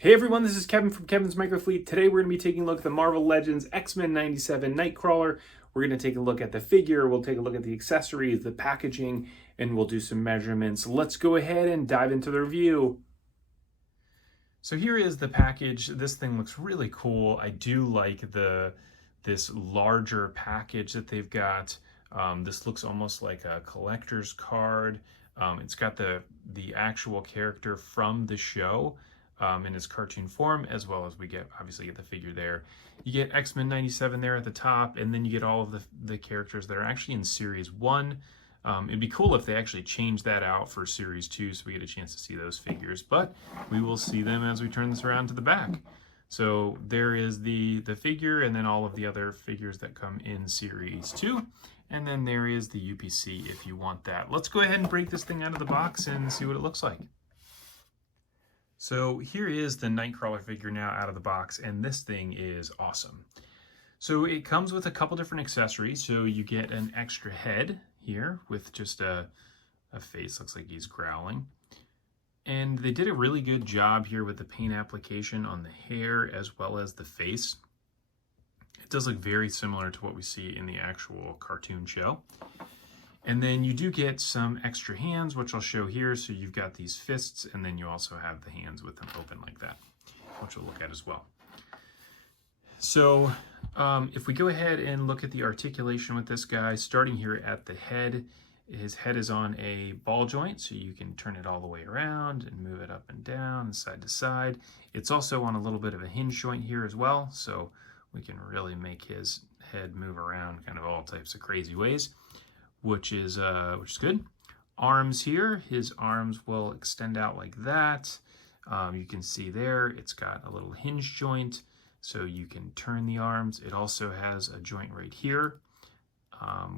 Hey everyone, this is Kevin from Kevin's Microfleet. Today we're going to be taking a look at the Marvel Legends X-Men 97 Nightcrawler. We're going to take a look at the figure, we'll take a look at the accessories, the packaging, and we'll do some measurements. Let's go ahead and dive into the review. So here is the package. This thing looks really cool. I do like this larger package that they've got. This looks almost like a collector's card. It's got the actual character from the show in its cartoon form, as well as we obviously get the figure there. You get X-Men 97 there at the top, and then you get all of the characters that are actually in Series 1. It'd be cool if they actually changed that out for Series 2 so we get a chance to see those figures, but we will see them as we turn this around to the back. So there is the figure, and then all of the other figures that come in Series 2. And then there is the UPC if you want that. Let's go ahead and break this thing out of the box and see what it looks like. So here is the Nightcrawler figure now out of the box, and this thing is awesome. So it comes with a couple different accessories. So you get an extra head here with just a face, looks like he's growling. And they did a really good job here with the paint application on the hair as well as the face. It does look very similar to what we see in the actual cartoon show. And then you do get some extra hands, which I'll show here. So you've got these fists, and then you also have the hands with them open like that, which we'll look at as well. So if we go ahead and look at the articulation with this guy, starting here at the head, his head is on a ball joint, so you can turn it all the way around and move it up and down and side to side. It's also on a little bit of a hinge joint here as well, so we can really make his head move around kind of all types of crazy ways, which is good. Arms here, his arms will extend out like that. You can see there, it's got a little hinge joint, so you can turn the arms. It also has a joint right here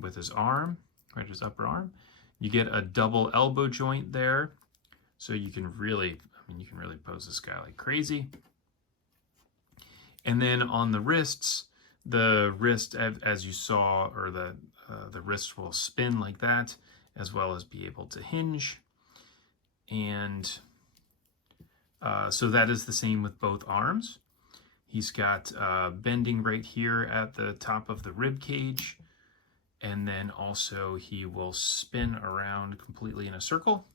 with his arm, right, his upper arm. You get a double elbow joint there, so you can really, you can really pose this guy like crazy. And then on the wrists, the wrist, as you saw, or the wrist will spin like that, as well as be able to hinge. And so that is the same with both arms. He's got bending right here at the top of the rib cage, and then also he will spin around completely in a circle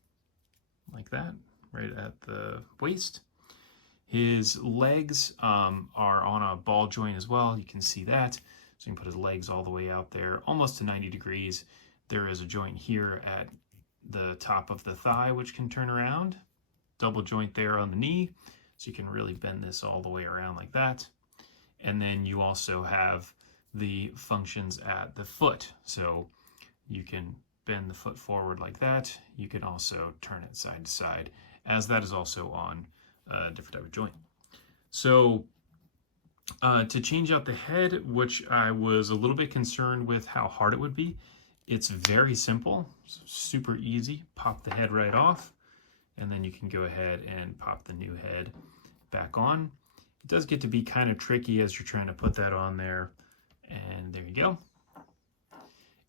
like that, right at the waist. His legs are on a ball joint as well. You can see that. So you can put his legs all the way out there, almost to 90 degrees. There is a joint here at the top of the thigh, which can turn around. Double joint there on the knee. So you can really bend this all the way around like that. And then you also have the functions at the foot. So you can bend the foot forward like that. You can also turn it side to side, as that is also on a different type of joint. So to change out the head, which I was a little bit concerned with how hard it would be, it's very simple, super easy. Pop the head right off, and then you can go ahead and pop the new head back on. It does get to be kind of tricky as you're trying to put that on there, and there you go.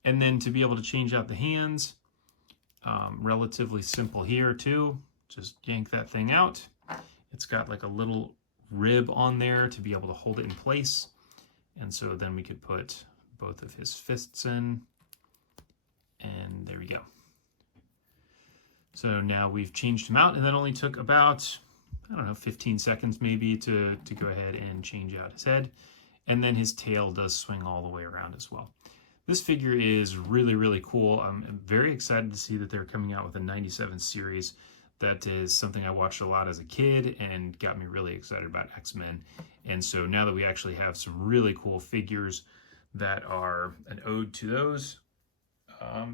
And then to be able to change out the hands, relatively simple here too. Just yank that thing out. It's got like a little rib on there to be able to hold it in place. And so then we could put both of his fists in, and there we go. So now we've changed him out, and that only took about, I don't know, 15 seconds maybe to go ahead and change out his head. And then his tail does swing all the way around as well. This figure is really, really cool. I'm very excited to see that they're coming out with a 97 series. That is something I watched a lot as a kid and got me really excited about X-Men. And so now that we actually have some really cool figures that are an ode to those,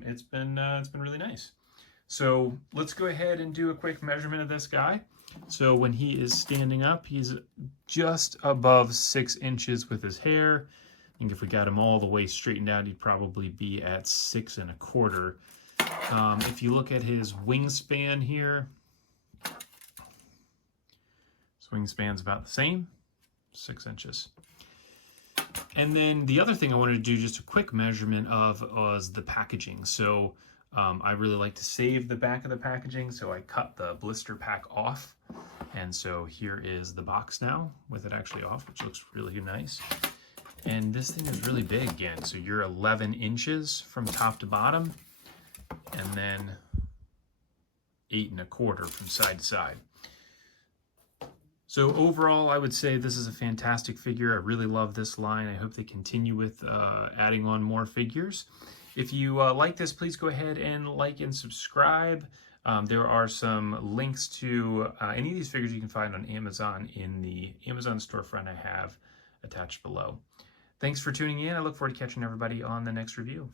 it's been really nice. So let's go ahead and do a quick measurement of this guy. So when he is standing up, he's just above 6 inches with his hair. I think if we got him all the way straightened out, he'd probably be at 6 1/4. If you look at his wingspan here, his wingspan's about the same, 6 inches. And then the other thing I wanted to do just a quick measurement of was the packaging. So I really like to save the back of the packaging, so I cut the blister pack off. And so here is the box now with it actually off, which looks really nice. And this thing is really big again. So you're 11 inches from top to bottom, and then 8 1/4 from side to side. So overall, I would say this is a fantastic figure. I really love this line. I hope they continue with adding on more figures. If you like this, please go ahead and like and subscribe. There are some links to any of these figures you can find on Amazon in the Amazon storefront I have attached below. Thanks for tuning in. I look forward to catching everybody on the next review.